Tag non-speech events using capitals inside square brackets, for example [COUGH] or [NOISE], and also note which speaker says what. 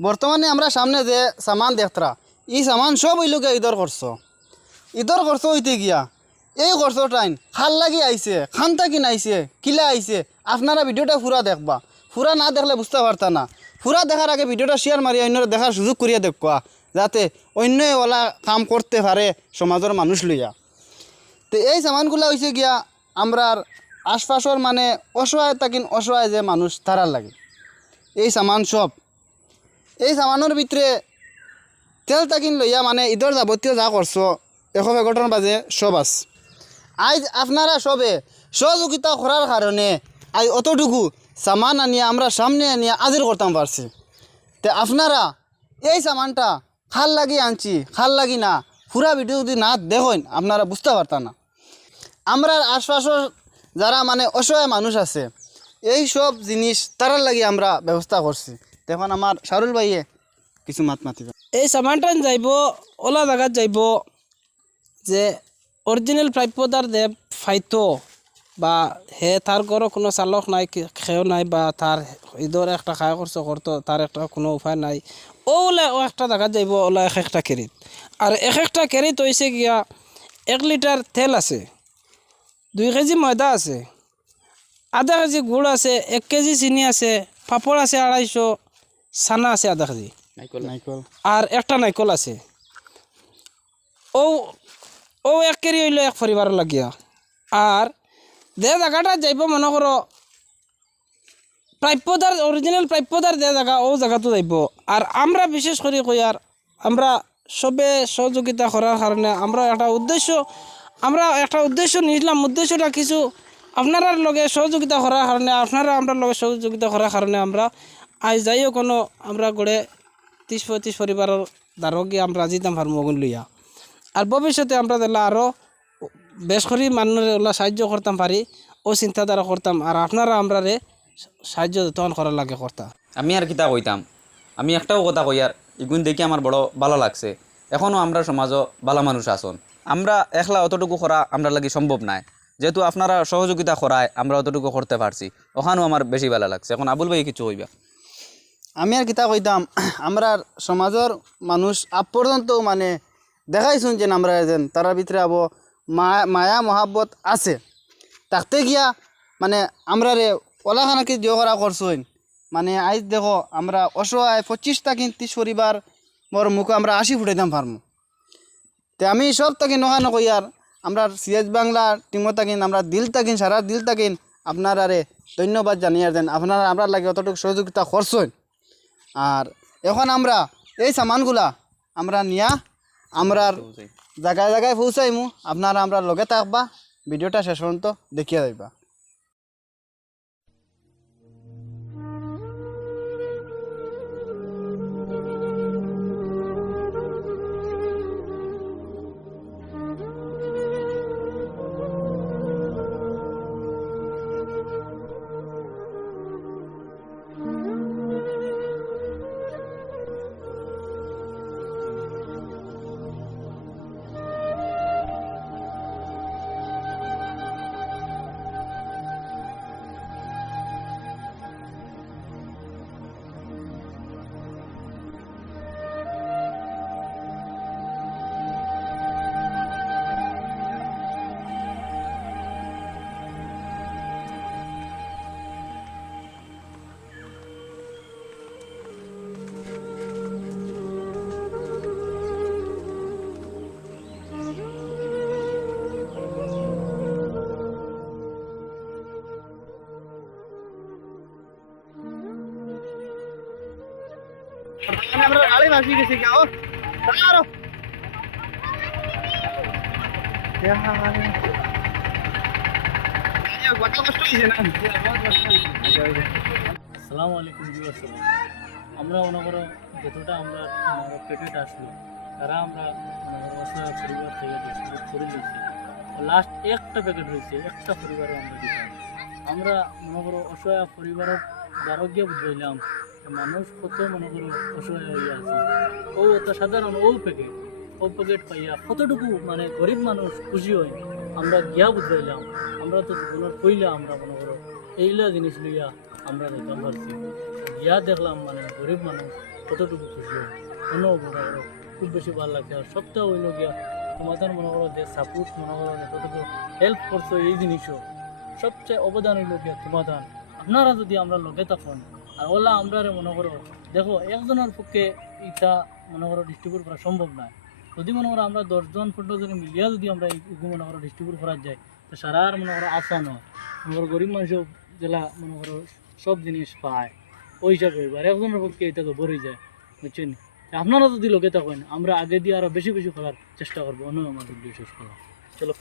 Speaker 1: বর্তমানে আমরা সামনে যে সামান দেখতরা এই সামান সব হইল গিয়া ঈদর খরচ ঈদর খরচ হইতে গিয়া, এই খরচটাইন খাল লাগি আইছে খান থাকি আইছে, কিলা আইছে, আপনারা ভিডিওটা ফুরা দেখবা। ফুরা না দেখলে বুঝতে পারতা না। ফুরা দেখার আগে ভিডিওটা শেয়ার মারি অন্যরা দেখার সুযোগ করিয়া দেখবা, যাতে অন্য ওলা কাম করতে পারে সমাজের মানুষ লইয়া। তো এই সামানগুলা হয়েছে গিয়া আমরার আশপাশর মানে অসহায় তাকিন অসহায় যে মানুষ, তারার লাগে। এই সামান সব এই সামানের ভিতরে তেল তাকিন লইয়া মানে ঈদর যাবতীয় যা করছ এশ এগারোটার বাজে সব আছে আজ আপনারা সবে সহযোগিতা করার কারণে আজ অতটুকু সামান আনিয়ে, আমরা সামনে আনিয়ে হাজির করতাম পারছি তে আপনারা এই সামানটা খাল লাগি আনছি, খাল লাগি না পুরা ভিডিও যদি না দেখেন, আপনারা বুঝতে পারতাম না। আমরা আশপাশের যারা মানে অসহায় মানুষ আছে, এই সব জিনিস তারার লাগি আমরা ব্যবস্থা করছি তখন আমার শারুল ভাইয়ে কিছু মাত মাতিবে।
Speaker 2: এই সামানটান যাইব, ওলা জায়গাত যাইব, যে অরিজিনাল প্রাপ্যদার দে ফাইতো বা হে তার ঘরও কোনো চালক নাই খেয়েও নাই বা তার ঈদর একটা খায় খরচ করতো তার একটা কোনো উপায় নাই, ও ওলা ও একটা জায়গাত যাইব, ওলা এক একটা কেরিত আর এক একটা কেরিত হয়েছে গিয়া এক লিটার তেল আছে, দুই কেজি ময়দা আছে, আধা কেজি গুড় আছে, এক কেজি চিনি আছে পাপড় আছে আড়াইশো চানা আছে আধা কেজি।
Speaker 1: নাইকল।
Speaker 2: আর একটা নাইকল আছে। ও ও এক কেরি হইল এক পরিবার লাগিয়া। আর যে জায়গাটা যাইব মনে করো প্রাপ্যদার অরিজিনাল প্রাপ্যদার যে জায়গা ও জায়গাতো যাইব। আর আমরা বিশেষ করে কই আর আমরা সবে সহযোগিতা করার কারণে আমরা একটা উদ্দেশ্য আমরা একটা উদ্দেশ্য নিয়েছিলাম উদ্দেশ্যটা কিছু আপনার লগে সহযোগিতা করার কারণে আপনারা আমরা লগে সহযোগিতা করার কারণে আমরা আজ যাইও কোনো আমরা গড়ে ত্রিশ পঁয়ত্রিশ পরিবারের দ্বারও গিয়ে আমরা পারব ওগুন লইয়া। আর ভবিষ্যতে আমরা দিলে আরও বেশ করে মানুষের ওলা সাহায্য করতাম পারি, ও চিন্তাধারা করতাম। আর আপনারা আমরা রে সাহায্য তখন করার লাগে করতাম
Speaker 3: আমি আর কিতা কইতাম আমি একটাও কথা কই আর, ইগুন দেখি আমার বড় ভালো লাগছে। এখনও আমরা সমাজও ভালো মানুষ আসন আমরা একলা অতটুকু করা আমরা লাগি সম্ভব নাই। যেহেতু আপনারা সহযোগিতা করায় আমরা অতটুকু করতে পারছি। ওখানেও আমার বেশি ভালো লাগছে। এখন আবুল ভাই কিছু কইবা?
Speaker 1: আমি আর কিতা কইতাম, [CLEARS THROAT] আমরা সমাজের মানুষ আপ পর্যন্ত মানে দেখাইছুন যে আমরা যেন তারার ভিতরে আবো মায়া, মহাব্বত আছে। তাকতে গিয়া মানে আমরা রে ওলাখানাকে দিও করা করছইন। মানে আজ দেখো, আমরা অসহায় পঁচিশটা কিন্তু পরিবার মোর মুখে আমরা আশি ফুটাইতাম পারমু তে আমি সব তাকে নহা নকই আর আমরা সিএস বাংলা টিমত তাকিন আমরা দিল তাকিন সারা দিল তাকিন আপনার আরে ধন্যবাদ জানিয়ে দেন আপনারা আমরা লাগে অতটুকু সহযোগিতা করছেন আর এখন আমরা এই সামানগুলা আমরা নিয়া আমরার জায়গায় জায়গায় পৌঁছাইমু। আপনারা আমরা লগে থাকবা ভিডিওটা শেষ পর্যন্ত দেখিয়ে যাইবা। আমরা গাড়ি ভাসি গেছি কেউ দাঁড়াও কষ্ট হয়েছে না
Speaker 4: আসসালামু আলাইকুম ভিউয়ার্স আমরা মনে করো যতটা আমরা পেটেট আসলো, তারা আমরা মনে করো অসহায় পরিবার থেকে distribute করে দিয়েছি লাস্ট একটা প্যাকেট রয়েছে, একটা পরিবারও আমরা দিতাম আমরা মনে করো অসহায় পরিবারের আরোগ্য বুঝলাম মানুষ কত মনে করো অসহায় হয়ে আছে। ও একটা সাধারণ ও প্যাকেট ও প্যাকেট পাইয়া কতটুকু মানে গরিব মানুষ খুশি হয় আমরা গিয়া বুঝাইলাম, আমরা তো জীবনের কইলা আমরা মনে করো এইগুলা জিনিস লইয়া আমরা দেখলাম পারছি। গিয়া দেখলাম মানে গরিব মানুষ কতটুকু খুশি হব কোনো মনে করো খুব বেশি ভালো লাগছে। আর সবটা হইল গিয়া তোমাদের মনে করো যে সাপোর্ট মনে করো যতটুকু হেল্প করছ এই জিনিসও। সবচেয়ে অবদান হইল গিয়া তোমাদের। আপনারা যদি আমরা লগে থাকুন আর ওলা আমরা মনে করো, দেখো, একজনের পক্ষে এটা মনে করো ডিস্ট্রিবিউট করা সম্ভব নয়। যদি মনে করো আমরা দশজন পনেরো জন মিলিয়া যদি আমরা এগুলো মনে করো ডিস্ট্রিবিউট করা যায়, তো সারা আর মনে করো আসান মনে করো গরিব মানুষ জেলা মনে করো সব জিনিস পায়। ওই হিসাবে। আর একজনের পক্ষে এটা তো বড়ই যায়, বুঝছেন? আপনারা যদি লোকে থাকেন, আমরা আগে দিয়ে আরও বেশি বেশি করার চেষ্টা করব। অন্য আমাদের বিশেষ করা চলো।